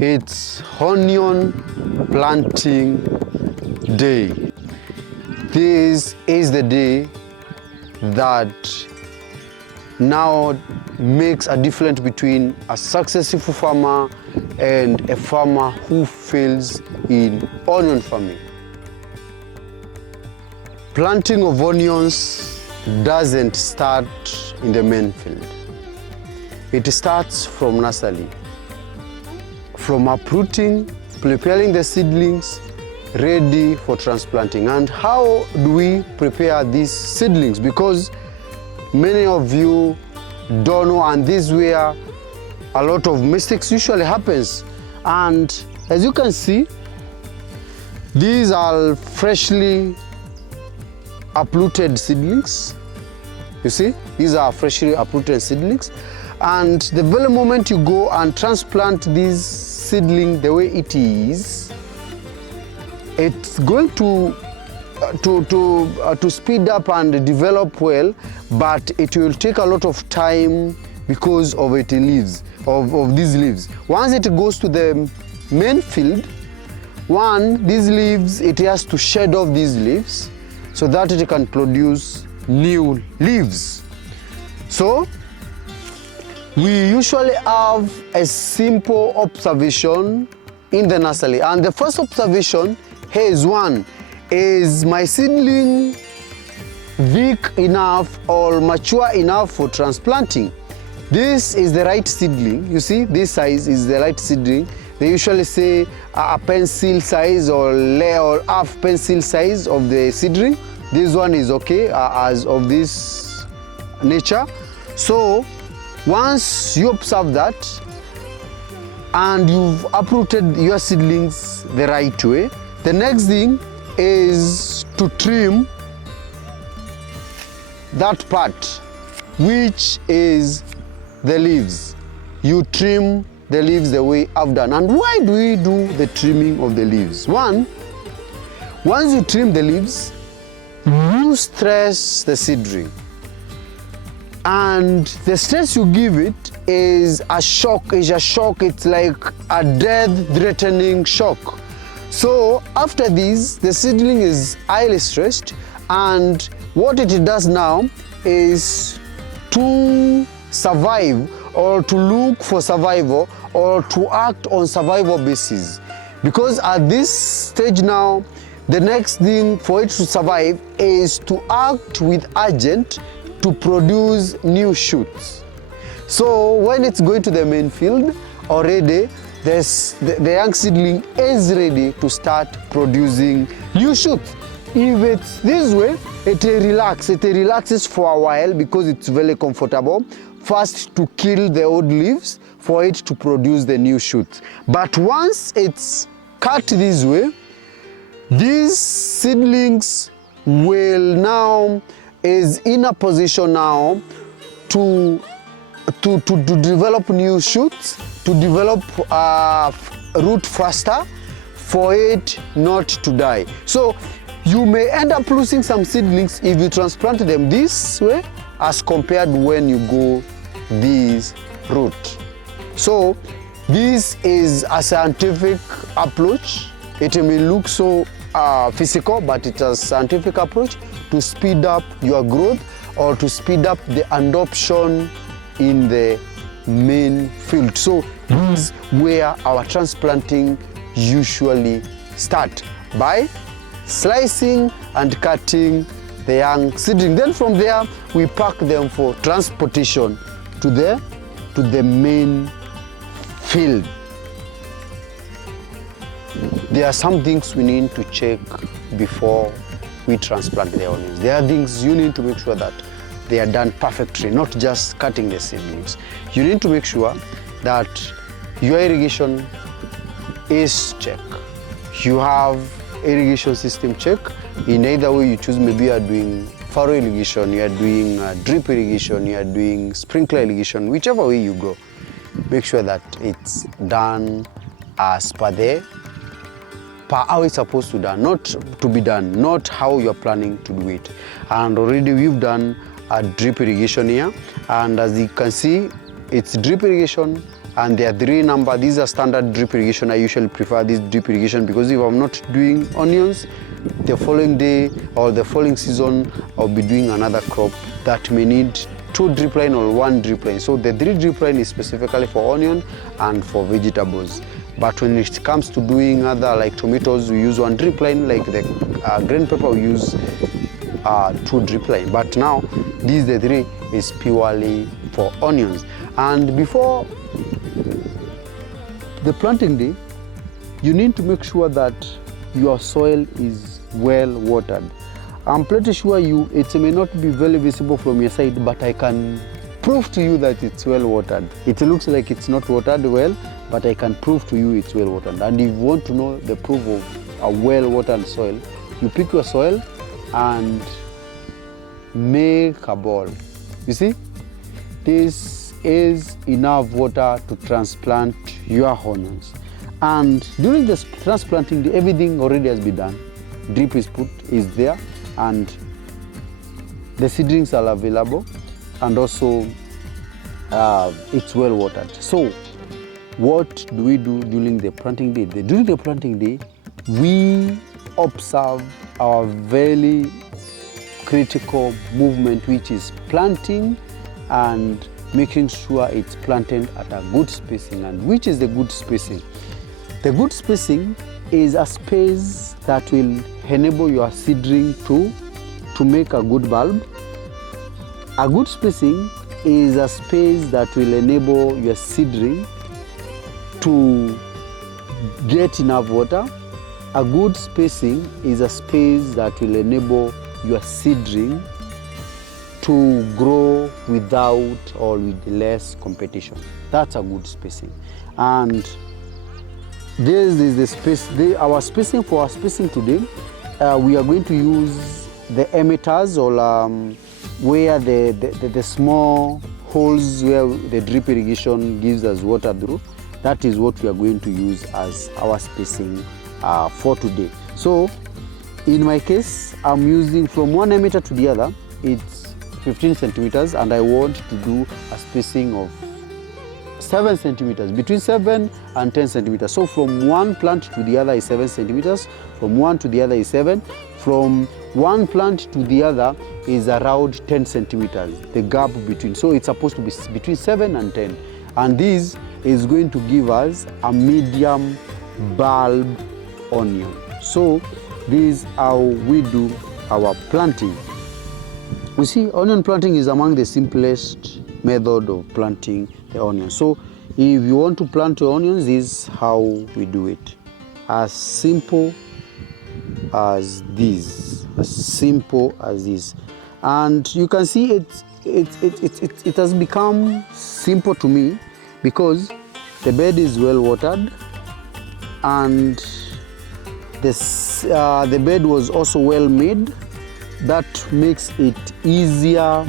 It's onion planting day. This is the day that now makes a difference between a successful farmer and a farmer who fails in onion farming. Planting of onions doesn't start in the main field. It starts from nursery, from uprooting, preparing the seedlings ready for transplanting. And how do we prepare these seedlings? Because many of you don't know, and this is where a lot of mistakes usually happens. And as you can see, these are freshly uprooted seedlings. You see, these are freshly uprooted seedlings. And the very moment you go and transplant this seedling the way it is, it's going to speed up and develop well, but it will take a lot of time because of its leaves, of these leaves. Once it goes to the main field, these leaves, it has to shed off these leaves so that it can produce new leaves. So we usually have a simple observation in the nursery, and the first observation is one: is my seedling big enough or mature enough for transplanting? This is the right seedling. You see, this size is the right seedling. They usually say a pencil size or half pencil size of the seedling. This one is okay as of this nature. So once you observe that and you've uprooted your seedlings the right way, the next thing is to trim that part, which is the leaves. You trim the leaves the way I've done. And why do we do the trimming of the leaves? One, once you trim the leaves, you stress the seedling. And the stress you give it is a shock. It's like a death-threatening shock. So after this, the seedling is highly stressed, and what it does now is to survive or to look for survival or to act on survival basis. Because at this stage now, the next thing for it to survive is to act with urgent to produce new shoots. So when it's going to the main field, already the young seedling is ready to start producing new shoots. If it's this way, it relaxes for a while because it's very comfortable. First to kill the old leaves for it to produce the new shoots. But once it's cut this way, these seedlings will now is in a position now to develop new shoots, to develop root faster for it not to die. So you may end up losing some seedlings if you transplant them this way as compared when you go this route. So this is a scientific approach. It may look so physical, but it's a scientific approach to speed up your growth or to speed up the adoption in the main field. So this is where our transplanting usually start, by slicing and cutting the young seedling. Then from there we pack them for transportation to the main field. There are some things we need to check before we transplant the onions. There are things you need to make sure that they are done perfectly, not just cutting the seedlings. You need to make sure that your irrigation is checked. You have irrigation system check. In either way you choose, maybe you are doing furrow irrigation, you are doing drip irrigation, you are doing sprinkler irrigation, whichever way you go, make sure that it's done as per how it's supposed to be done, not how you're planning to do it. And already we've done a drip irrigation here, and as you can see, it's drip irrigation and there are 3 number. These are standard drip irrigation. I usually prefer this drip irrigation because if I'm not doing onions, the following day or the following season, I'll be doing another crop that may need 2 drip line or 1 drip line. So the 3 drip line is specifically for onion and for vegetables. But when it comes to doing other like tomatoes, we use 1 drip line. Like the green pepper, we use 2 drip line. But now these the 3 is purely for onions. And before the planting day, you need to make sure that your soil is well watered. I'm pretty sure it may not be very visible from your side, but I can prove to you that it's well watered. It looks like it's not watered well, but I can prove to you it's well watered. And if you want to know the proof of a well watered soil, you pick your soil and make a ball. You see, this is enough water to transplant your onions. And during the transplanting, everything already has been done. Drip is there, and the seedlings are available, and also it's well watered. So what do we do during the planting day? During the planting day, we observe our very critical movement, which is planting and making sure it's planted at a good spacing. And which is the good spacing? The good spacing is a space that will enable your seedling to make a good bulb. A good spacing is a space that will enable your seedling to get enough water. A good spacing is a space that will enable your seedling to grow without or with less competition. That's a good spacing. And this is the space, our spacing for our spacing today. We are going to use the emitters, or where the small holes where the drip irrigation gives us water through. That is what we are going to use as our spacing for today. So in my case, I'm using from one emitter to the other, it's 15 centimeters, and I want to do a spacing of 7 centimeters, between 7 and 10 centimeters. So from one plant to the other is 7 centimeters, from one to the other is 7, from one plant to the other is around 10 centimeters, the gap between. So it's supposed to be between 7 and 10. And this is going to give us a medium bulb onion. So this is how we do our planting. You see, onion planting is among the simplest method of planting the onion. So if you want to plant your onions, this is how we do it. As simple as this, as simple as this. And you can see it has become simple to me because the bed is well watered, and the bed was also well made. That makes it easier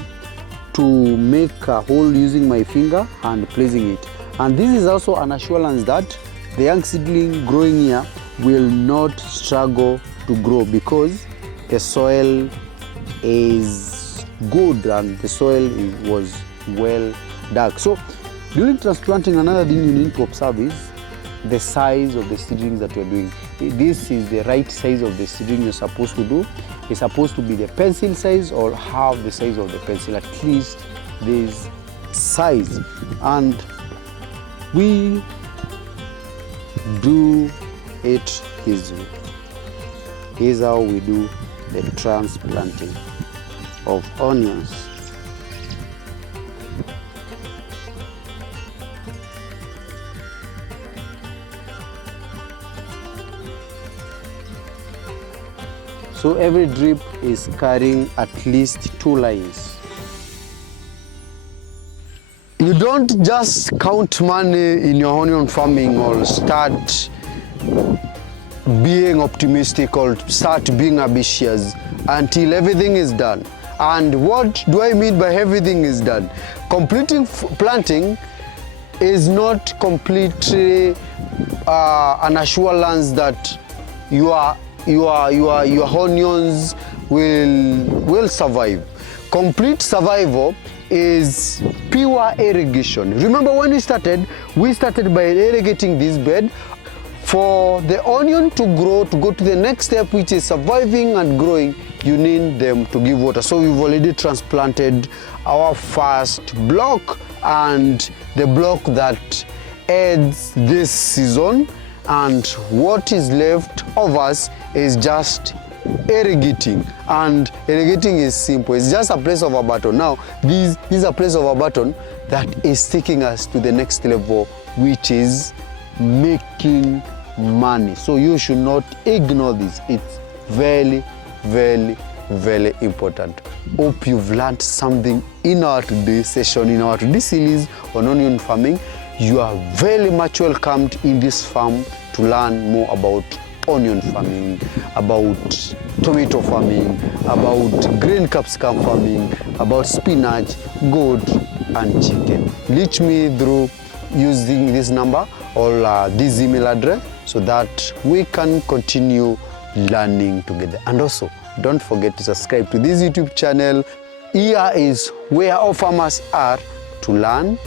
to make a hole using my finger and placing it. And this is also an assurance that the young seedling growing here will not struggle to grow because the soil is good and the soil was well dug. So during transplanting, another thing you need to observe is the size of the seedling that you're doing. This is the right size of the seedling you're supposed to do. It's supposed to be the pencil size or half the size of the pencil, at least this size. And we do it this way. Here's how we do the transplanting of onions. So every drip is carrying at least 2 lines. You don't just count money in your onion farming or start being optimistic or start being ambitious until everything is done. And what do I mean by everything is done? Completing planting is not completely an assurance that your onions will survive. Complete survival is pure irrigation. Remember when we started by irrigating this bed. For the onion to grow, to go to the next step, which is surviving and growing, you need them to give water. So we've already transplanted our first block, and the block that ends this season, and what is left of us is just irrigating. And irrigating is simple. It's just a press of a button. Now this is a press of a button that is taking us to the next level, which is making money. So you should not ignore this. It's very, very, very important. Hope you've learned something in our today's session, in our today's series on onion farming. You are very much welcomed in this farm to learn more about onion farming, about tomato farming, about green capsicum farming, about spinach, goat and chicken. Reach me through using this number or this email address, so that we can continue learning together. And also, don't forget to subscribe to this YouTube channel. Here is where all farmers are to learn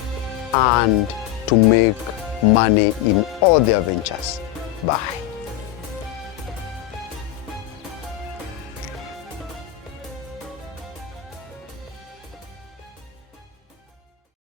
and to make money in all their ventures. Bye.